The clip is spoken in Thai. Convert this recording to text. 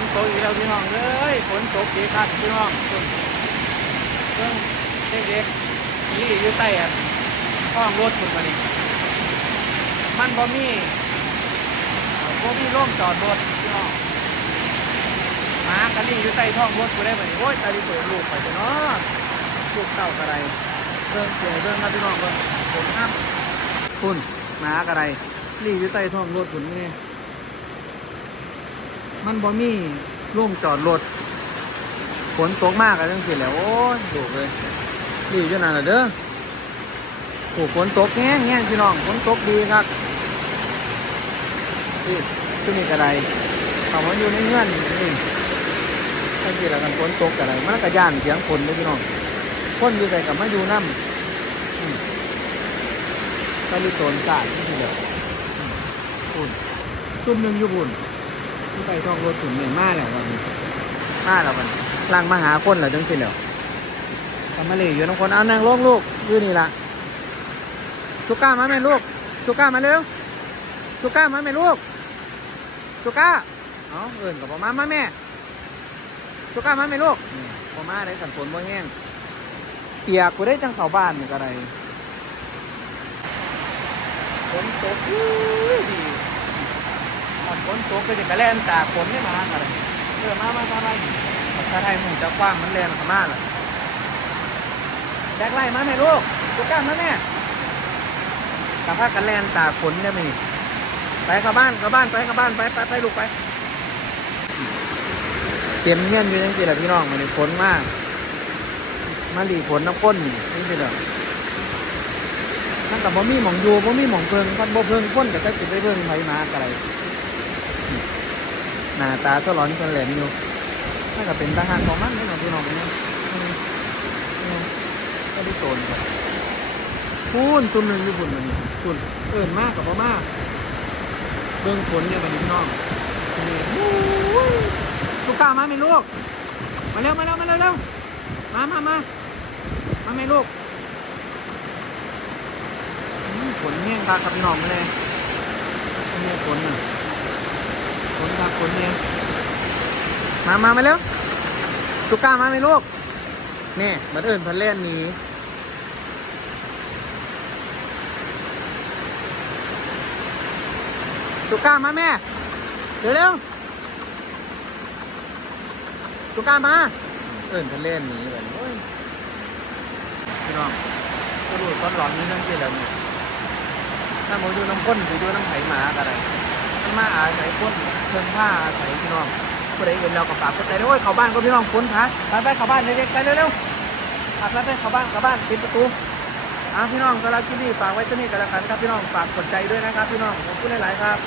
นตกอีกแล้วพี่น้องเอ้ยฝนตกดีครับพี่น้องฝนเรื่องเด็กๆนี่อยู่ใต้อะห้องรถคุณมานี่มันบ่มีเอ่อบ่มีร่มจอดรถพี่น้องหมาคันนี้อยู่ใต้ท้องรถกูได้มานี่โอ้ยตาดีเปิดลูกไปเนาะลูกเต้ากระไรเรื่องเสียเรื่องครับพี่น้องเบิ่งผมห้ามคุณหมากระไรนี่อยู่ใต้ท้องรถคุณนี่ มันบ่มีร่มจอดรถฝนตกมากอะจังสิแหล้วโอ้ยถูกเลยดีอยู่นั่นน่ะเด้อโอ้ฝนตกแง่แง่พี่น้องฝนตกดีครับนี่ขึ้นนี่กระไดเอามาอยู่ในเงื่อนนี่ถ้าสิละกันฝนตกกระไดมันก็ย่านเสียงฝนเลยพี่น้องคนอยู่ใส่กับมาอยู่น้ำอืมก็มีโตนกาดที่เดียวอืมปุ่นซุ่มหนึ่งอยู่ปุ่น ที่ไปท่องรถถุนเนี่ยมาแล้ววันนี้มาแล้วกันลังมาหาคนเหรอจังสิแล้วทำมาเลยอยู่น้องคนเอานั่งลงลูกอยู่นี่ละสุก้ามาไหมลูกสุก้ามาเร็วสุก้ามาไหมลูกสุก้าเอาเอิ่นกับพ่อมามาแม่สุก้ามาไหมลูกนี่พ่อมาได้สันฝนบ่แห้งเปียกกูได้จังเขาบ้านนี่ก็ได้ฝนตกอู้ยดีต อนฝนตกก็จะกระแล่นตากฝนไม่มาอะไรเออมามามามาถ้าไทยหมูจะกว้างมันแรงขมาล่ะแดกไล่มาแม่ลูกตุกก้านมาแม่กับผ้ากันแล่นตากฝนได้ไหมนี่ไปเข้าบ้านเข้าบ้านไปเข้าบ้านไปไปไปลูกไปเตรียมเงี้ยนอยู่ยังสิล่ะพี่น้องมันฝนมากมาหลีฝนน้ำก้นนี่นี่สิล่ะนั่นกับบ่มีหมองอยู่บ่มีหมองเพิงพันบ่เพิงก้นแต่ก็จิไปเพิงไผมาอะไร หน้าตาก็ร้อนคนแหลนอยู่น่าจะเป็นทหารของมันนี่หนอพี่น้องเนี่ยก็ได้โตนก่อนพูนซุ่มหนึ่งอยู่พุ่นมันนี่พุ่นเอิ่นมากกับพ่อมากเบื้องฝนเนี่ยมันพี่น้องนี่โอ้ยลูกก้ามาไหมลูก มาเร็วมาเร็วมาเร็วเร็วมามามามาไหมลูกอืมฝนแห้งตากับน้องมเลยนี่ฝนน่ะค นครับคนเนี่ยมามามาเร็วตุก้ามาไหมลูกนี่บัดเอิญพันเล่นหนี้ตุก้ามาแม่ เดี๋ยวเร็วตุก้ามา เอิญพันเล่นหนี้แบบโอ้ยพี่น้องก็ดูต้นหลอนนี้นั่นสิแล้วเนี่ยถ้าโมอยู่น้ำข้นหรืออยู่น้ำไผ่หมาอะไร มันมาอาศัยคนเพิ่งผ้าอาศัยพี่น้องผู้ใดเห็นเรากับปากกดใจด้วยเข้าบ้านก็พี่น้องพ้นท้าไปไปเข้าบ้านเด็กๆไปเร็วๆฝากแล้วไปเข้าบ้านเข้าบ้านปิดประตูอ่าพี่น้องสำหรับที่นี่ฝากไว้ที่นี่กันละกันครับพี่น้องฝากกดใจด้วยนะครับพี่น้องขอบคุณหลายๆครับ